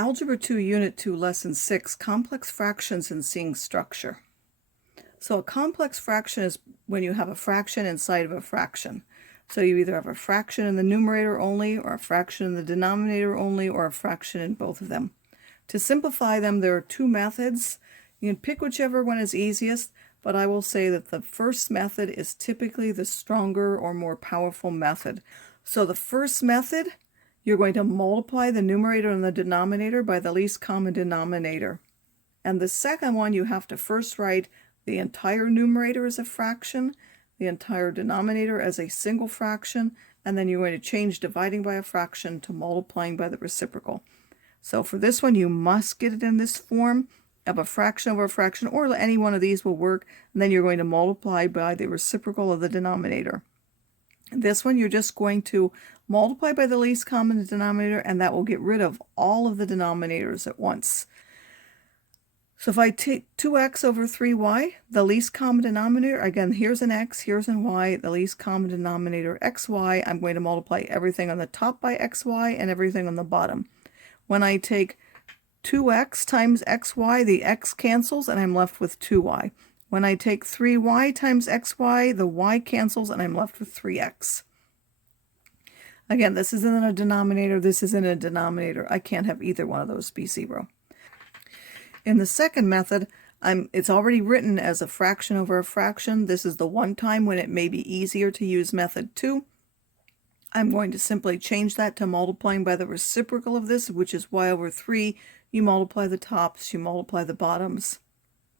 Algebra 2, Unit 2, Lesson 6, Complex Fractions and Seeing Structure. So a complex fraction is when you have a fraction inside of a fraction. So you either have a fraction in the numerator only, or a fraction in the denominator only, or a fraction in both of them. To simplify them, there are two methods. You can pick whichever one is easiest, but I will say that the first method is typically the stronger or more powerful method. So the first method, you're going to multiply the numerator and the denominator by the least common denominator. And the second one, you have to first write the entire numerator as a fraction, the entire denominator as a single fraction, and then you're going to change dividing by a fraction to multiplying by the reciprocal. So for this one, you must get it in this form of a fraction over a fraction, or any one of these will work, and then you're going to multiply by the reciprocal of the denominator. This one, you're just going to multiply by the least common denominator, and that will get rid of all of the denominators at once. So if I take 2x over 3y, the least common denominator, again, here's an x, here's an y, the least common denominator xy, I'm going to multiply everything on the top by xy and everything on the bottom. When I take 2x times xy, the x cancels and I'm left with 2y. When I take 3y times xy, the y cancels and I'm left with 3x. Again, this isn't a denominator, this isn't a denominator. I can't have either one of those be 0. In the second method, it's already written as a fraction over a fraction. This is the one time when it may be easier to use method 2. I'm going to simply change that to multiplying by the reciprocal of this, which is y over 3. You multiply the tops, you multiply the bottoms.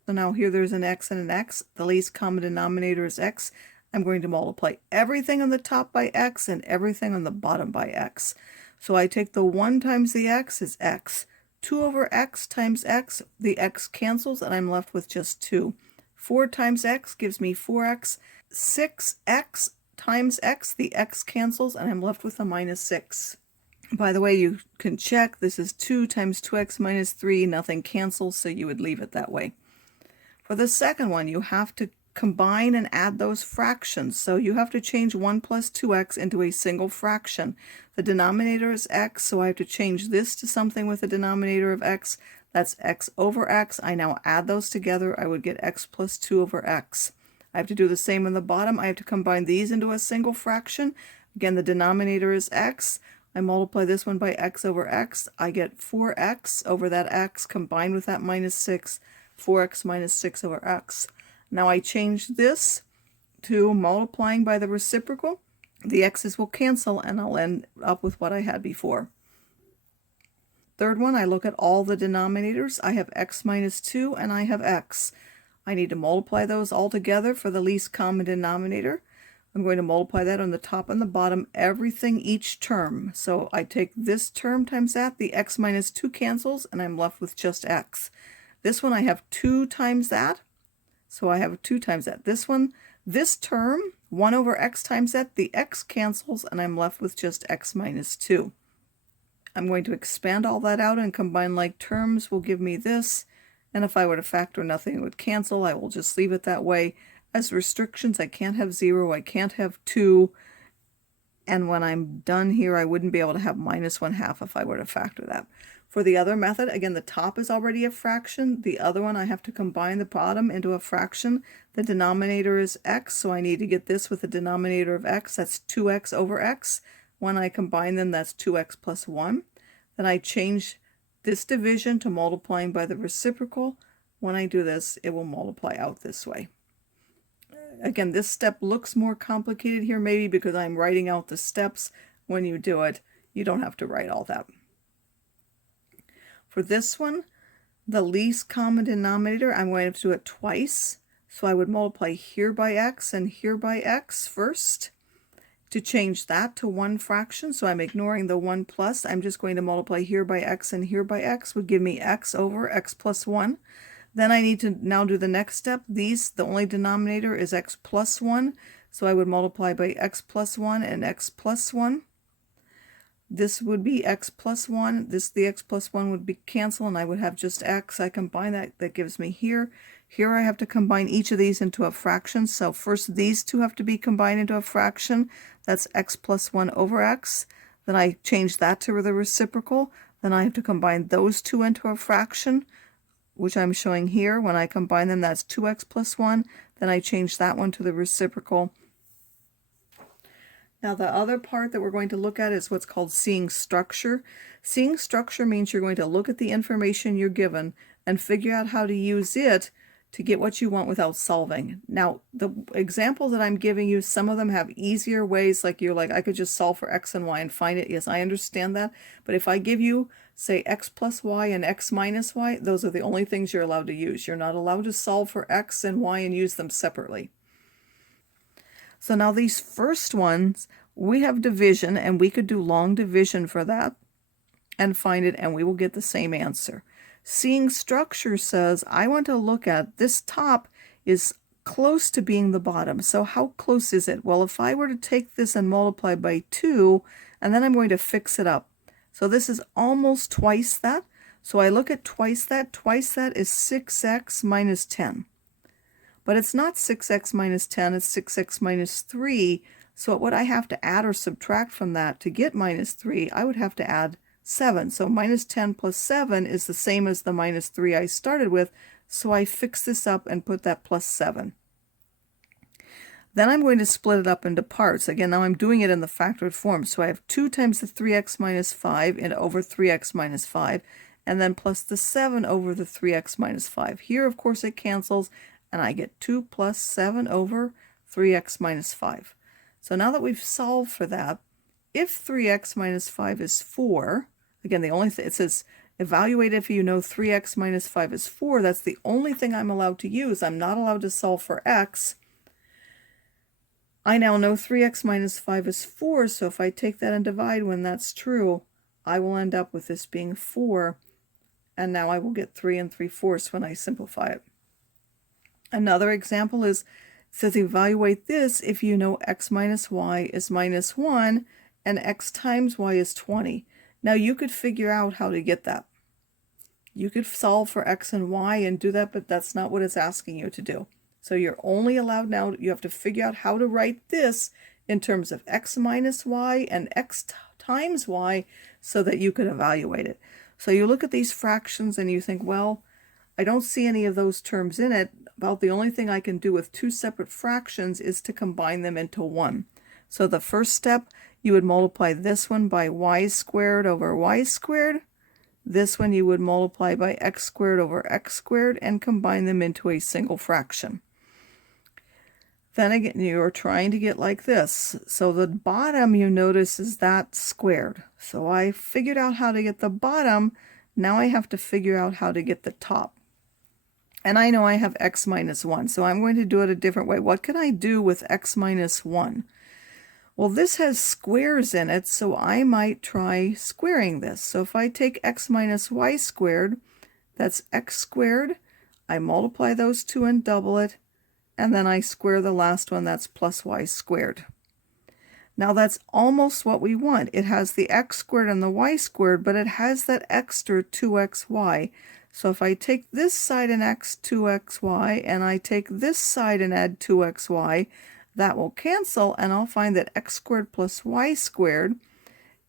So now here there's an x and an x. The least common denominator is x. I'm going to multiply everything on the top by x and everything on the bottom by x. So I take the 1 times the x is x. 2 over x times x, the x cancels and I'm left with just 2. 4 times x gives me 4x. 6x times x, the x cancels and I'm left with a minus 6. By the way, you can check, this is 2 times 2x minus 3, nothing cancels, so you would leave it that way. For the second one, you have to combine and add those fractions. So you have to change 1 plus 2x into a single fraction. The denominator is x, so I have to change this to something with a denominator of x. That's x over x. I now add those together. I would get x plus 2 over x. I have to do the same on the bottom. I have to combine these into a single fraction. Again, the denominator is x. I multiply this one by x over x. I get 4x over that x combined with that minus 6. 4x minus 6 over x. Now I change this to multiplying by the reciprocal. The x's will cancel and I'll end up with what I had before. Third one, I look at all the denominators. I have x minus 2 and I have x. I need to multiply those all together for the least common denominator. I'm going to multiply that on the top and the bottom, everything each term. So I take this term times that, the x minus 2 cancels, and I'm left with just x. This one I have 2 times that, so I have 2 times that. This one, this term, 1 over x times that, the x cancels, and I'm left with just x minus 2. I'm going to expand all that out and combine like terms will give me this, and if I were to factor nothing would cancel. I will just leave it that way. As restrictions, I can't have 0, I can't have 2, and when I'm done here, I wouldn't be able to have minus 1/2 if I were to factor that. For the other method, again, the top is already a fraction. The other one, I have to combine the bottom into a fraction. The denominator is x, so I need to get this with a denominator of x. That's 2x over x. When I combine them, that's 2x plus 1. Then I change this division to multiplying by the reciprocal. When I do this, it will multiply out this way. Again, this step looks more complicated here, maybe because I'm writing out the steps. When you do it, you don't have to write all that. For this one, the least common denominator, I'm going to have to do it twice. So I would multiply here by x and here by x first to change that to one fraction. So I'm ignoring the 1 plus. I'm just going to multiply here by x and here by x would give me x over x plus 1. Then I need to now do the next step. The only denominator is x plus 1. So I would multiply by x plus 1 and x plus 1. This would be x plus 1. The x plus 1 would be cancel, and I would have just x. I combine that. That gives me here. Here I have to combine each of these into a fraction. So first these two have to be combined into a fraction. That's x plus 1 over x. Then I change that to the reciprocal. Then I have to combine those two into a fraction, which I'm showing here. When I combine them, that's 2x plus 1. Then I change that one to the reciprocal. Now the other part that we're going to look at is what's called seeing structure. Seeing structure means you're going to look at the information you're given and figure out how to use it to get what you want without solving. Now, the examples that I'm giving you, some of them have easier ways, like you're like, I could just solve for x and y and find it. Yes, I understand that. But if I give you, say, x plus y and x minus y, those are the only things you're allowed to use. You're not allowed to solve for x and y and use them separately. So now these first ones, we have division, and we could do long division for that and find it, and we will get the same answer. Seeing structure says, I want to look at this top is close to being the bottom. So how close is it? Well, if I were to take this and multiply by 2, and then I'm going to fix it up. So this is almost twice that. So I look at twice that. Twice that is 6x minus 10. But it's not 6x minus 10, it's 6x minus 3. So what would I have to add or subtract from that to get minus 3? I would have to add 7. So minus 10 plus 7 is the same as the minus 3 I started with. So I fix this up and put that plus 7. Then I'm going to split it up into parts. Again, now I'm doing it in the factored form. So I have 2 times the 3x minus 5 and over 3x minus 5, and then plus the 7 over the 3x minus 5. Here, of course, it cancels, and I get 2 plus 7 over 3x minus 5. So now that we've solved for that, if 3x minus 5 is 4, again, the only thing, it says evaluate if you know 3x minus 5 is 4. That's the only thing I'm allowed to use. I'm not allowed to solve for x. I now know 3x minus 5 is 4, so if I take that and divide when that's true, I will end up with this being 4, and now I will get 3 3/4 when I simplify it. Another example is, it says evaluate this if you know x minus y is minus 1 and x times y is 20. Now you could figure out how to get that. You could solve for x and y and do that, but that's not what it's asking you to do. So you're only allowed now, you have to figure out how to write this in terms of x minus y and x times y so that you could evaluate it. So you look at these fractions and you think, well, I don't see any of those terms in it. About the only thing I can do with two separate fractions is to combine them into one. So the first step, you would multiply this one by y squared over y squared. This one you would multiply by x squared over x squared and combine them into a single fraction. Then again, you're trying to get like this. So the bottom, you notice, is that squared. So I figured out how to get the bottom. Now I have to figure out how to get the top. And I know I have x minus 1, so I'm going to do it a different way. What can I do with x minus 1? Well, this has squares in it, so I might try squaring this. So if I take x minus y squared, that's x squared. I multiply those two and double it, and then I square the last one, that's plus y squared. Now that's almost what we want. It has the x squared and the y squared, but it has that extra 2xy. So if I take this side and add 2xy, and I take this side and add 2xy, that will cancel, and I'll find that x squared plus y squared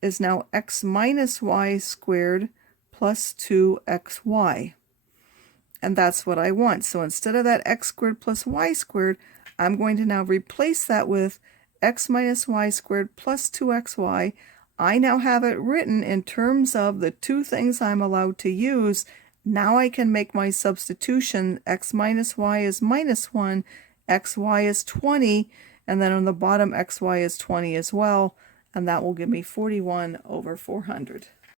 is now x minus y squared plus 2xy. And that's what I want. So instead of that x squared plus y squared, I'm going to now replace that with x minus y squared plus 2xy. I now have it written in terms of the two things I'm allowed to use. Now I can make my substitution. X minus y is minus 1, xy is 20, and then on the bottom xy is 20 as well, and that will give me 41 over 400.